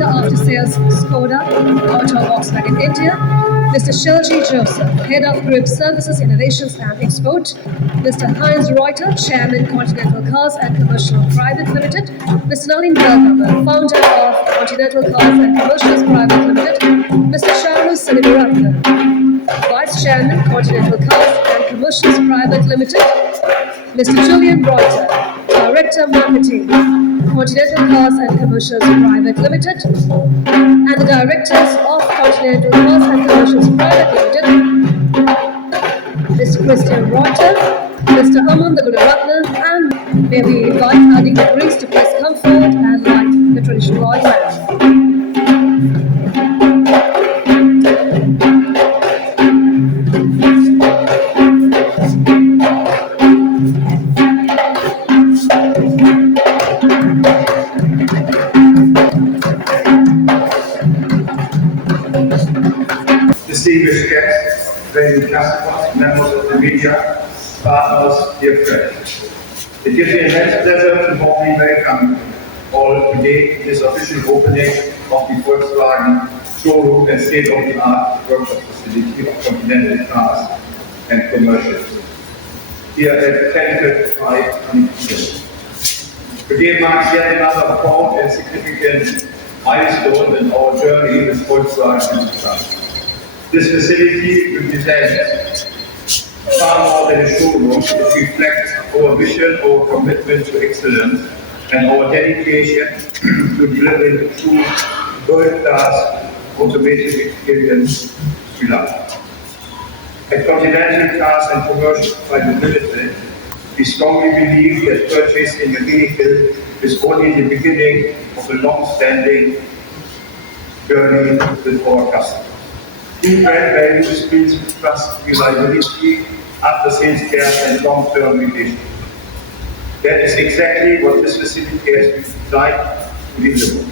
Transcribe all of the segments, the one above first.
After Sales Skoda, Auto Volkswagen India, Mr. Shilji Joseph, Head of Group Services, Innovations and Export, Mr. Heinz Reuter, Chairman, Continental Cars and Commercial Private Limited, Mr. Nalin Belgamer, Founder of Continental Cars and Commercials Private Limited, Mr. Showroom, Vice Chairman, Continental Cars and Commercials Private Limited, Mr. Julian Reuter, Director Marketing, Continental Cars and Commercials Private Limited, and the Directors of Continental Cars and Commercials Private Limited, Mr. Christian Reuter, Mr. Amanda Gunaratna, and may we invite our dignitaries to please come forward and light the traditional oil lamp. Distinguished guests, valued customers, members of the media, partners, dear friends. It gives me immense pleasure to warmly welcome all today in this official opening of the Volkswagen showroom and state-of-the-art workshop facility of Continental Cars and Commercials here at 10:35 p.m. Today marks yet another proud and significant milestone in our journey with Volkswagen Cars. This facility represents far more than a showroom. It reflects our vision, our commitment to excellence, and our dedication to delivering true world-class automotive experience to life. At Continental Cars and Commercial Private Limited, we strongly believe that purchasing a vehicle is only the beginning of a long-standing journey with our customers. True brand values build trust, reliability, after-sales care, and long-term relations. That is exactly what this facility has been designed to deliver.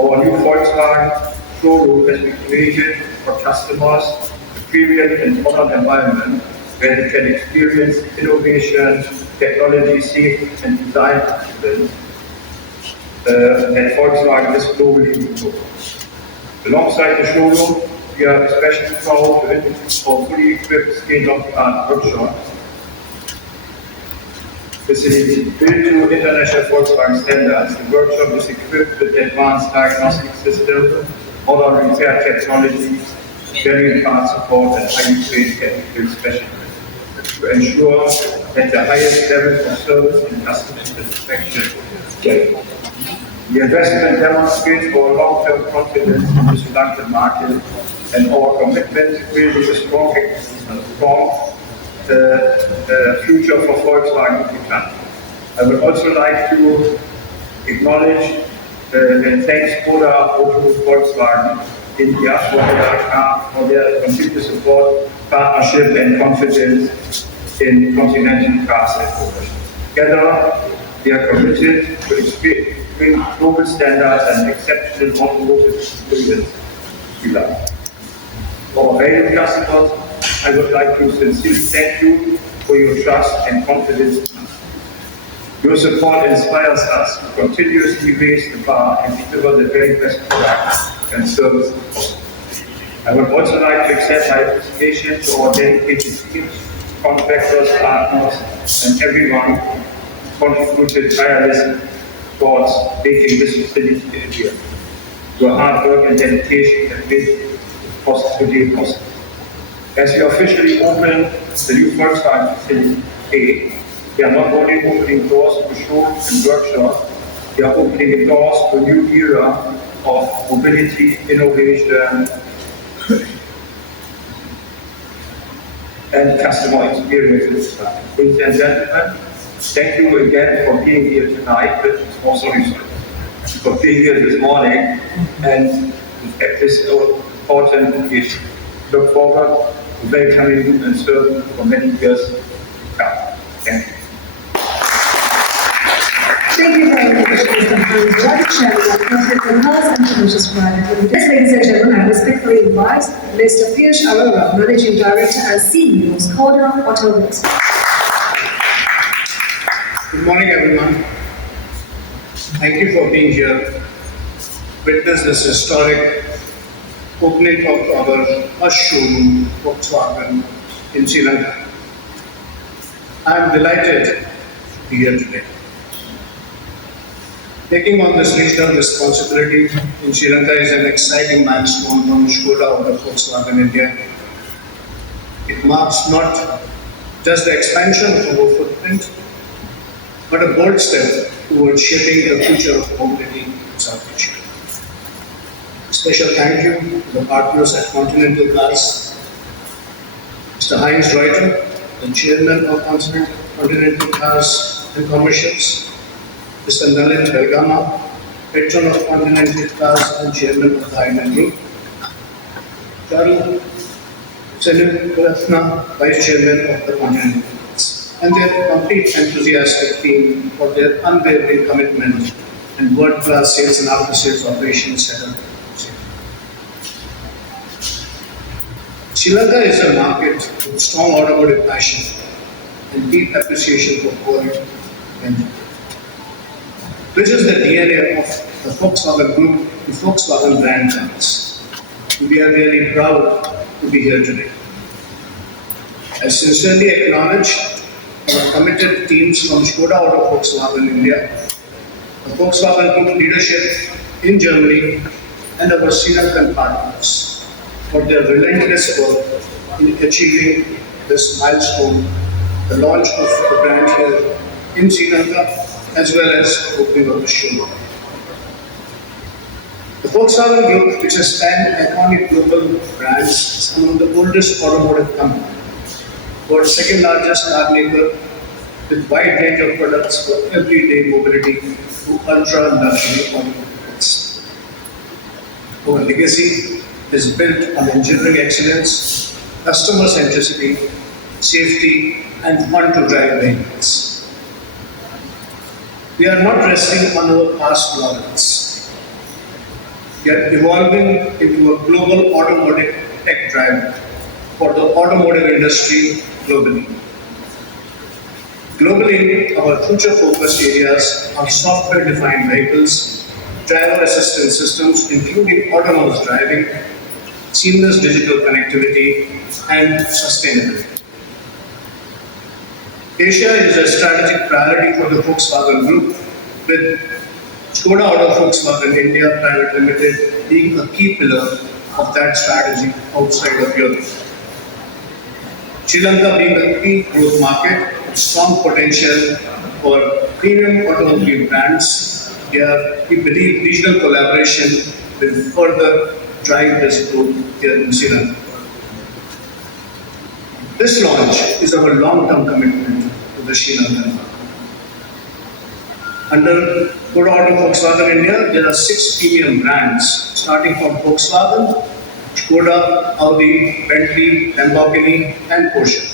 Our new Volkswagen showroom has been created for customers a premium and modern environment where they can experience innovation, technology, safety, and design excellence that Volkswagen is globally known. Alongside the showroom, we are especially proud to introduce our fully equipped state-of-the-art workshop facility. Built to international Volkswagen standards, the workshop is equipped with advanced diagnostic systems, modern repair technology, genuine part support, and highly trained technical specialists to ensure that the highest levels of service and customer satisfaction is gained. The investment demonstrates our long-term confidence in the Sri Lankan market and our commitment to building a strong future for Volkswagen in the country. I would also like to acknowledge and thank Skoda Auto Volkswagen India for their continued support, partnership, and confidence in Continental Cars and Commercial. Together, we are committed to bring global standards and exceptional automotive experience to life. For our valued customers, I would like to sincerely thank you for your trust and confidence in us. Your support inspires us to continuously raise the bar and deliver the very best products and services. I would also like to extend my appreciation to our dedicated teams contractors, partners, and everyone contributed tirelessly towards making this facility in India. Your hard work and dedication have made it possible. As we officially open the new VOLKSWAGEN facility today, we are not only opening doors to showrooms and workshops, we are opening doors to a new era of mobility, innovation, and customer experiences. Ladies and gentlemen, thank you again for being here tonight, for being here this morning, and at this important occasion. Look forward to welcoming you and serving you for many years to come. Thank you. Thank you very much, Mr. Hans Wright, Chairman of Continental Health and Solutions Private Limited. Ladies and gentlemen, I respectfully invite Mr. Piyush Arora, Managing Director and CEO, Skoda Automobiles. Good morning, everyone. Thank you for being here. Witness this historic opening of our first showroom, VOLKSWAGEN, in Sri Lanka. I am delighted to be here today. Taking on this regional responsibility in Sri Lanka is an exciting milestone from Skoda out of VOLKSWAGEN India. It marks not just the expansion of our footprint, but a bold step towards shaping the future of mobility in South Asia. Special thank you to the partners at Continental Cars, Mr. Heinz Reuter, the Chairman of Continental Cars and Commercials, Mr. Nalin Belgama, Patron of Continental Cars and Chairman of the Island Group, Charles Senuratna, Vice Chairman of the Continental Cars, and their complete enthusiastic team for their unwavering commitment and world-class sales and after-sales operations setup. Sri Lanka is a market with strong automotive passion and deep appreciation for quality and which is the DNA of the Volkswagen Group, the Volkswagen brand comes. We are really proud to be here today. I sincerely acknowledge our committed teams from Skoda out of Volkswagen India, the Volkswagen Group leadership in Germany, and our Sri Lankan partners for their relentless work in achieving this milestone, the launch of the brand here in Sri Lanka, as well as opening of the showroom. The Volkswagen Group, which has spanned iconic global brands, is among the oldest automotive companies, world's second largest car maker, with wide range of products for everyday mobility to ultra-luxury automobiles. Our legacy is built on engineering excellence, customer centricity, safety, and fun-to-drive vehicles. We are not resting on our past laurels. We are evolving into a global automotive tech driver for the automotive industry globally. Globally, our future-focused areas are software-defined vehicles, driver assistance systems, including autonomous driving, seamless digital connectivity, and sustainability. Asia is a strategic priority for the Volkswagen Group, with Skoda out of Volkswagen India Private Limited being a key pillar of that strategy outside of Europe. Sri Lanka being a key growth market with strong potential for premium automobile brands, we believe regional collaboration will further drive this growth here in Sri Lanka. This launch is our long-term commitment to the Sri Lankan market. Under Skoda out of Volkswagen India, there are 6 premium brands, starting from Volkswagen, Skoda, Audi, Bentley, Lamborghini, and Porsche.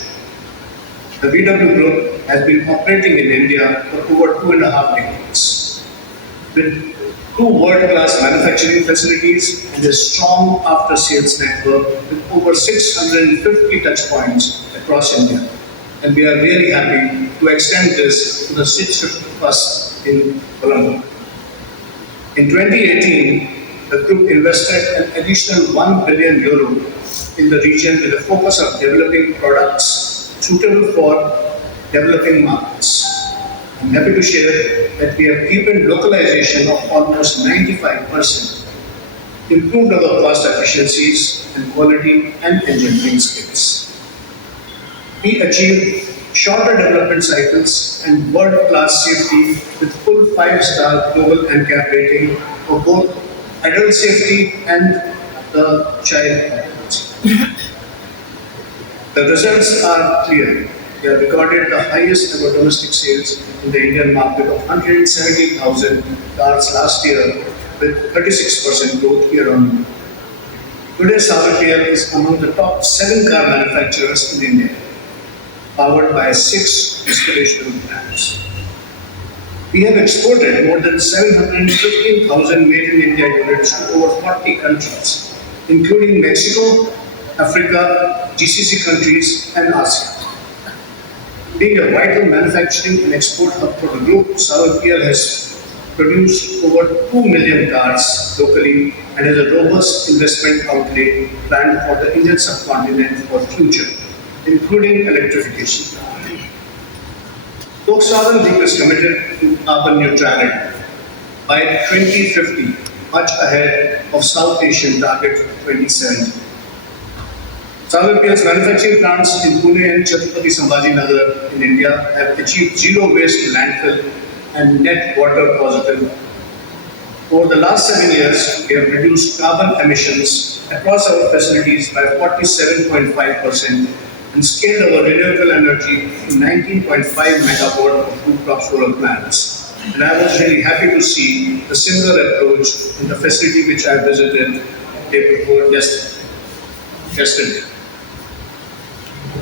The VW Group has been operating in India for over 2.5 decades, with 2 world-class manufacturing facilities and a strong after-sales network with over 650 touchpoints across India. And we are really happy to extend this to the 650 plus in Colombo. In 2018, the group invested an additional €1 billion in the region with a focus on developing products, suitable for developing markets. I'm happy to share that we have deepened localization of almost 95%, improved our cost efficiencies and quality and engineering skills. We achieved shorter development cycles and world-class safety with full 5-star global NCAP rating for both adult safety and the child population. The results are clear. We have recorded the highest ever domestic sales in the Indian market of 170,000 cars last year with 36% growth year-on-year. Today, SHOWROOM is among the top 7 car manufacturers in India, powered by 6 inspirational brands. We have exported more than 715,000 made in India units to over 40 countries, including Mexico, Africa, GCC countries, and ASEAN. Being a vital manufacturing and export hub for the group, SHOWROOM has produced over 2 million cars locally and has a robust investment outlay planned for the Indian subcontinent for future, including electrification. VOLKSWAGEN Group is committed to carbon neutrality by 2050, much ahead of South Asian target 2070. SHOWROOM's manufacturing plants in Pune and Chhatrapati Sambhajinagar in India have achieved zero waste to landfill and net water positive. Over the last 7 years, we have reduced carbon emissions across our facilities by 47.5% and scaled our renewable energy to 19.5 megawatt of rooftop solar plants. And I was really happy to see a similar approach in the facility which I visited day before yesterday.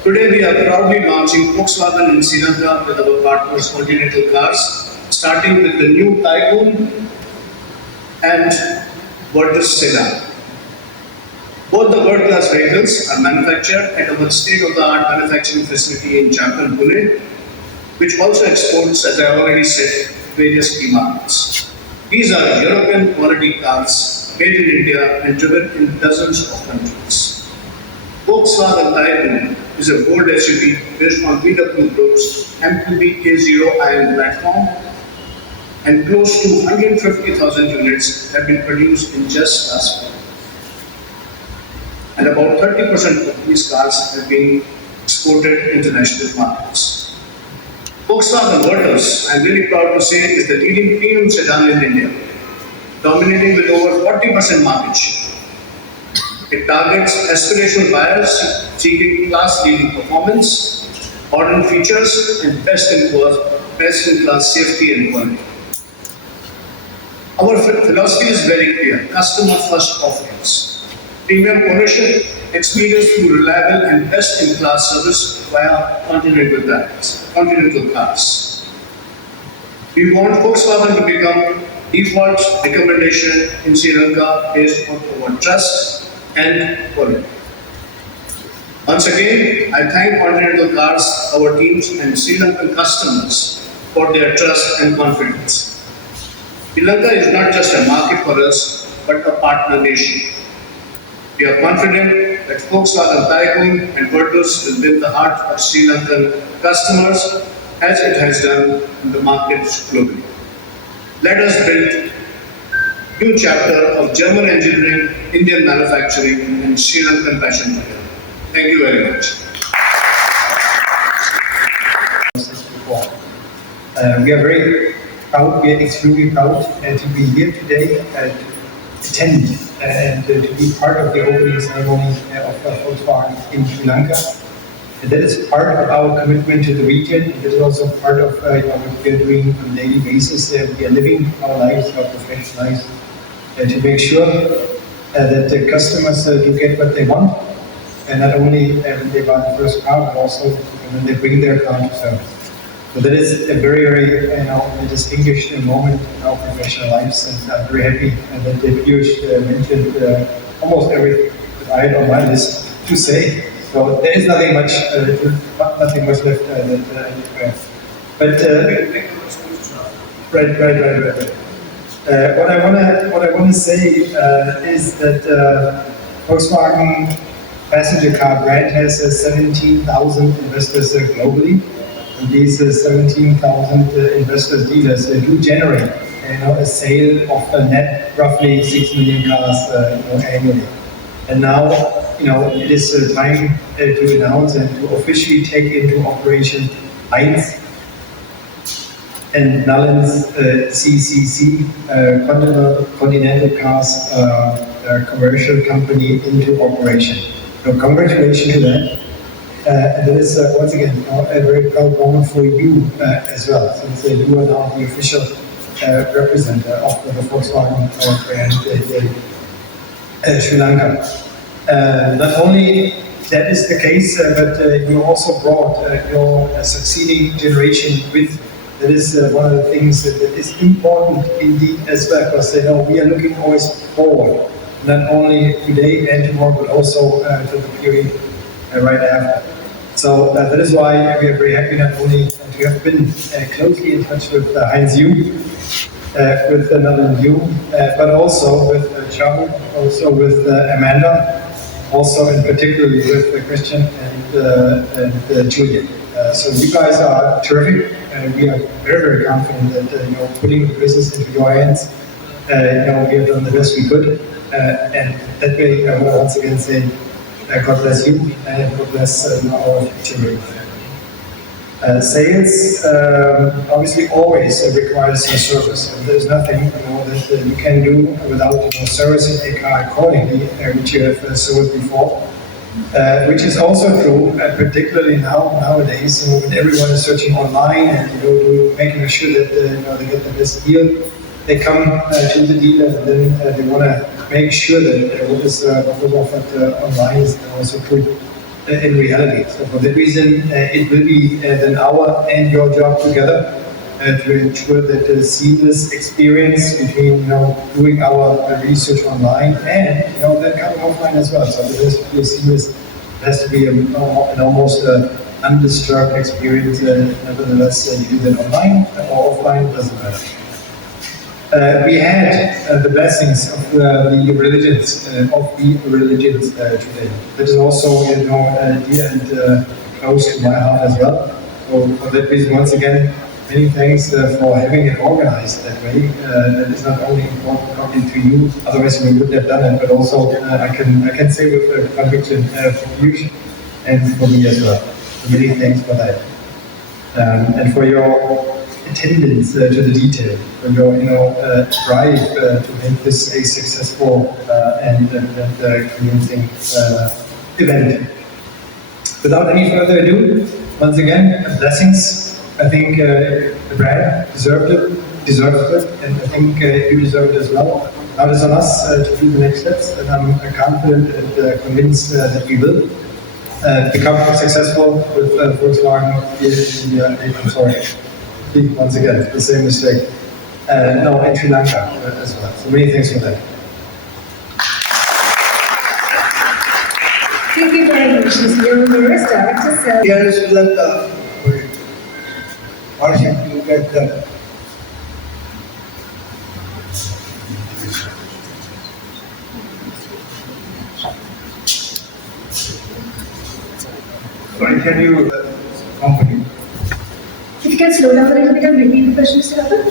Today we are proudly launching VOLKSWAGEN in Sri Lanka with our partners Continental Cars, starting with the new Tycoon and Virtus Sedan. Both the world-class vehicles are manufactured at our state-of-the-art manufacturing facility in Jharkhand, Pune, which also exports, as I already said, various key markets. These are European quality cars made in India and driven in dozens of countries. VOLKSWAGEN Tycoon is a bold SUV based on VW Group's MQB K0 iron platform, and close to 150,000 units have been produced in just last year. And about 30% of these cars have been exported international markets. VOLKSWAGEN Virtus, I'm really proud to say, is the leading premium sedan in India, dominating with over 40% market share. It targets aspirational buyers seeking class-leading performance, modern features, and best-in-class safety and quality. Our philosophy is very clear: customer-first offerings, premium ownership, experience through reliable and best-in-class service via Continental Cars. We want VOLKSWAGEN to become default recommendation in Sri Lanka based on our trust and quality. Once again, I thank Continental Cars, our teams, and Sri Lankan customers for their trust and confidence. Sri Lanka is not just a market for us, but a partner nation. We are confident that VOLKSWAGEN Tycoon and Virtus will win the heart of Sri Lankan customers as it has done in the markets globally. Let us build a new chapter of German engineering, Indian manufacturing, and Sri Lankan passion together. Thank you very much. We are very proud, we are extremely proud to be here today and attend and to be part of the opening ceremony of VOLKSWAGEN in Sri Lanka. And that is part of our commitment to the region. It is also part of what we are doing on a daily basis. We are living our lives, our professional lives, to make sure that the customers do get what they want. And not only when they buy the first car, but also when they bring their car to service. So that is a very, very distinguished moment in our professional lives, and I'm very happy that Piyush mentioned almost everything that I had on my list to say. So there is nothing much left But right. What I want to say is that VOLKSWAGEN passenger car brand has 17,000 investors globally. And these 17,000 investors, dealers, do generate a sale of a net roughly 6 million cars annually. And now, it is time to announce and to officially take into operation Heinz and Nullen's CCC, Continental Cars commercial company, into operation. So congratulations to that. And that is, once again, a very proud moment for you as well, since you are now the official representative of the Volkswagen brand in Sri Lanka. Not only that is the case, but you also brought your succeeding generation with you. That is one of the things that is important indeed as well, because we are looking always forward, not only today and tomorrow, but also to the period right after. So that is why we are very happy not only to have been closely in touch with Heinz Yu, with another Yu, but also with Chabu, also with Amanda, also in particularly with Christian and Julian. So you guys are terrific, and we are very, very confident that putting the business into your hands, we have done the best we could, and that way I will once again say, God bless you, and God bless our future. Sales obviously always requires a service, and there's nothing that you can do without servicing a car accordingly, which you have sold before. Which is also true, particularly nowadays, when everyone is searching online and making sure that they get the best deal. They come to the dealer, and then they want to make sure that what was offered online is also true in reality. So for that reason, it will be then our and your job together to ensure that the seamless experience between doing our research online and then coming offline as well. So it has to be seamless. It has to be an almost undisturbed experience. Nevertheless, you do that online or offline, it doesn't matter. We had the blessings of the religions today. That is also dear and close to my heart as well. So for that reason, once again, many thanks for having it organized that way. That is not only important probably to you, otherwise we wouldn't have done it, but also I can say with conviction for you and for me as well. So many thanks for that. And for your attendance to the detail, for your drive to make this a successful and convincing event. Without any further ado, once again, blessings. I think the brand deserves it, and I think you deserve it as well. Now it is on us to do the next steps, and I'm confident and convinced that we will become successful with Volkswagen I'm sorry, once again, the same mistake. In Sri Lanka as well. So many thanks for that. Thank you very much, Mr. Youngers, Director Sales. Here is Sri Lanka. What should you get done? Sorry, can you company? If you can slow down a little bit and repeat the question, Mr. Rathod.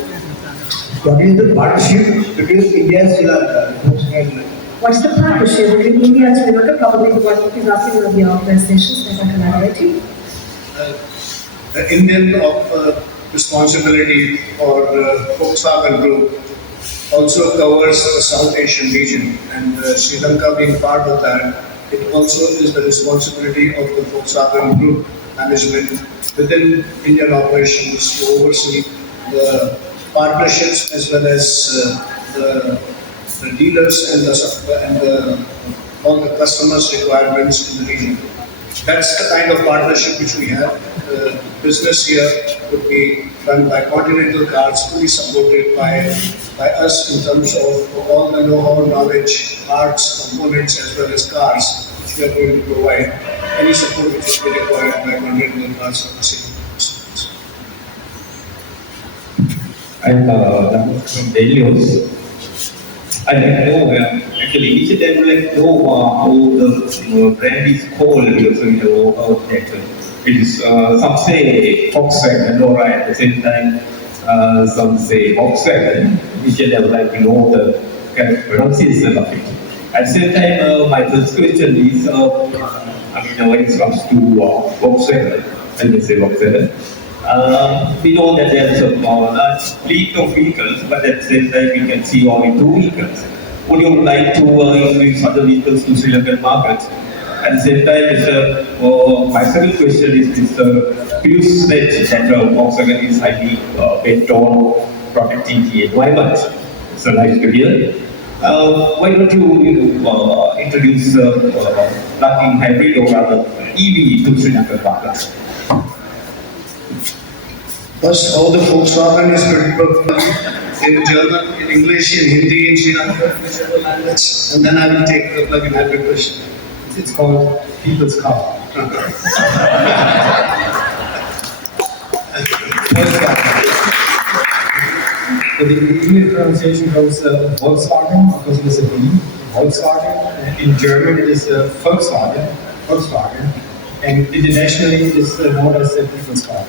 What is the partnership between India and Sri Lanka? What's the partnership between India and Sri Lanka? Probably what is asking one of the organizations that are collaborating. The Indian responsibility for Volkswagen Group also covers the South Asian region, and Sri Lanka being part of that, it also is the responsibility of the Volkswagen Group management within Indian operations to oversee the partnerships as well as the dealers and all the customers' requirements in the region. That's the kind of partnership which we have. Business here would be done by Continental Cars, fully supported by us in terms of all the know-how, knowledge, parts, components, as well as cars, which we are going to provide. Any support which will be required by Continental Cars for the same. I'm from Delios. I don't know Actually, initially I would like to know how the brand is called because how that it is some say VOLKSWAGEN, or at the same time some say VOLKSWAGEN. Initially I would like to know the kind of pronunciation of it. At the same time, my first question is, when it comes to VOLKSWAGEN, I will say VOLKSWAGEN. We know that there is a large fleet of vehicles, but at the same time we can see only 2 vehicles. Would you like to introduce other vehicles to Sri Lankan market? At the same time, my second question is you said that VOLKSWAGEN is highly bent on protecting the environment. So nice to hear. Why don't you introduce plug-in hybrid or rather EV to Sri Lankan market? First, how the Volkswagen is produced in German, in English, in Hindi, in Sri Lanka, whichever language, and then I will take the plug-in hybrid question. It's called people's car. So the English pronunciation goes Volkswagen because it is a V, Volkswagen. In German it is Volkswagen. And internationally it is known as the people's car.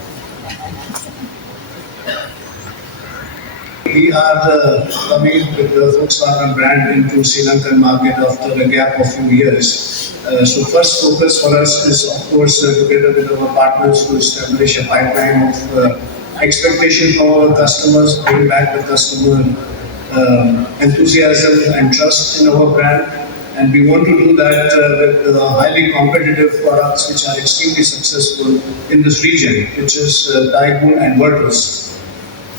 We are coming with the Volkswagen brand into Sri Lankan market after a gap of few years. So first focus for us is of course together with our partners to establish a pipeline of expectation from our customers, bring back the customer enthusiasm and trust in our brand. And we want to do that with highly competitive products which are extremely successful in this region, which is Tycoon and Virtus.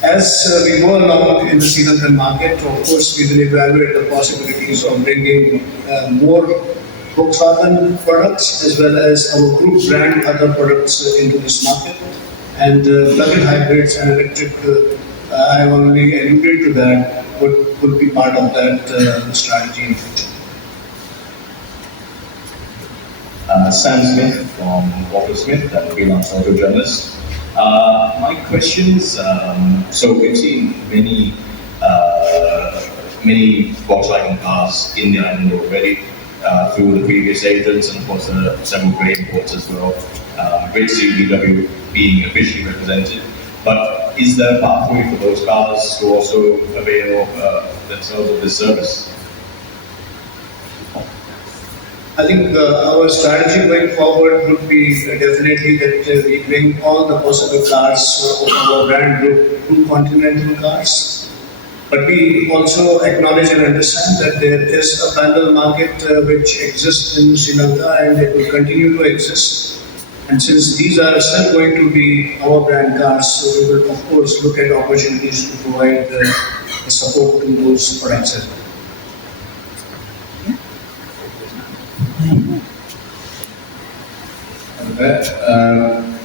As we go along in the Sri Lankan market, of course, we will evaluate the possibilities of bringing more Volkswagen products as well as our group brand other products into this market. And plug-in hybrids and electric, I have already alluded to that, would be part of that strategy in the future. Sam Smith from Walker Smith, that freelance auto journalist. My question is, so we've seen many Volkswagen cars in the island already through the previous agents, and of course several great imports as well. Great to see VW being officially represented. But is there a pathway for those cars to also avail themselves of this service? I think our strategy going forward would be definitely that we bring all the possible cars of our brand group to Continental cars. But we also acknowledge and understand that there is a parallel market which exists in Sri Lanka and it will continue to exist. And since these are still going to be our brand cars, so we will of course look at opportunities to provide the support to those products as well.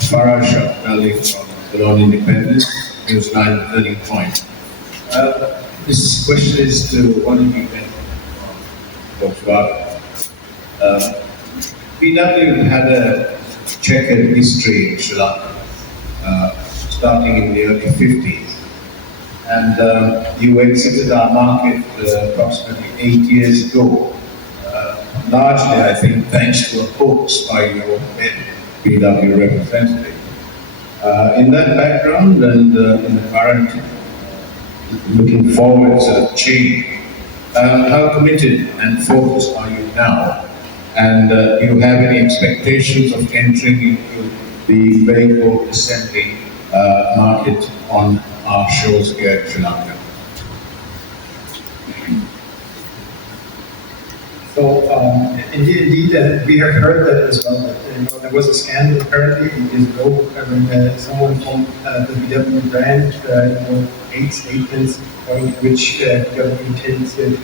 Farah Shah from Boulogne Independent, News 9 Turning Point. This question is to one of you men from Volkswagen. VW had a checkered history in Sri Lanka, starting in the early 50s. And you exited our market approximately 8 years ago. Largely, I think, thanks to a hoax by your VW representative. In that background and in the current looking forward to change, how committed and focused are you now? And do you have any expectations of entering into the vehicle assembly market on our shows here in Sri Lanka? So indeed, we have heard that as well. That, there was a scandal apparently years ago when someone from the VW brand made statements according to which VW intends to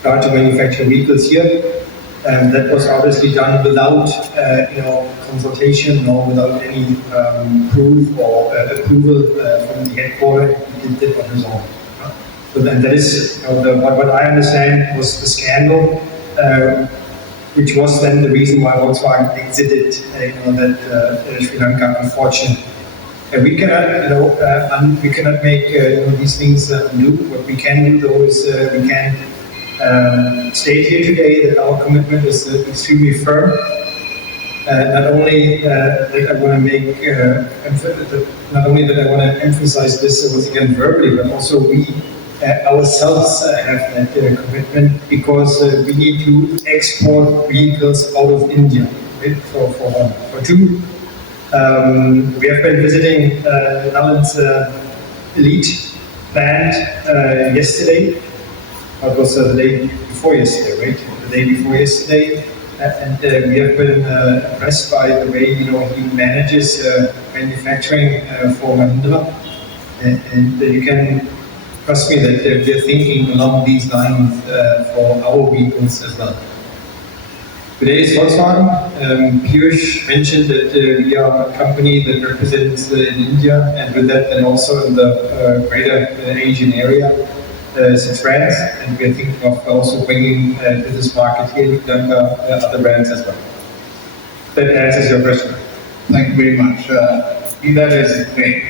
start to manufacture vehicles here. That was obviously done without consultation or without any proof or approval from the headquarters. He did that on his own. So then that is what I understand was the scandal. Which was then the reason why Volkswagen exited Sri Lanka, unfortunately. We cannot make these things undo. What we can do though is we can state here today that our commitment is extremely firm. Not only that I want to make, not only that I want to emphasize this once again verbally, but also we ourselves have that commitment, because we need to export vehicles out of India, right? For two. We have been visiting Alan's elite plant yesterday. It was the day before yesterday, right? The day before yesterday. And we have been impressed by the way he manages manufacturing for Mahindra, and you can trust me that we are thinking along these lines for our vehicles as well. Today is Volkswagen. Piyush mentioned that we are a company that represents in India, and with that then also in the greater Asian area. 6 brands, and we are thinking of also bringing to this market here other brands as well. That answers your question. Thank you very much. That is great.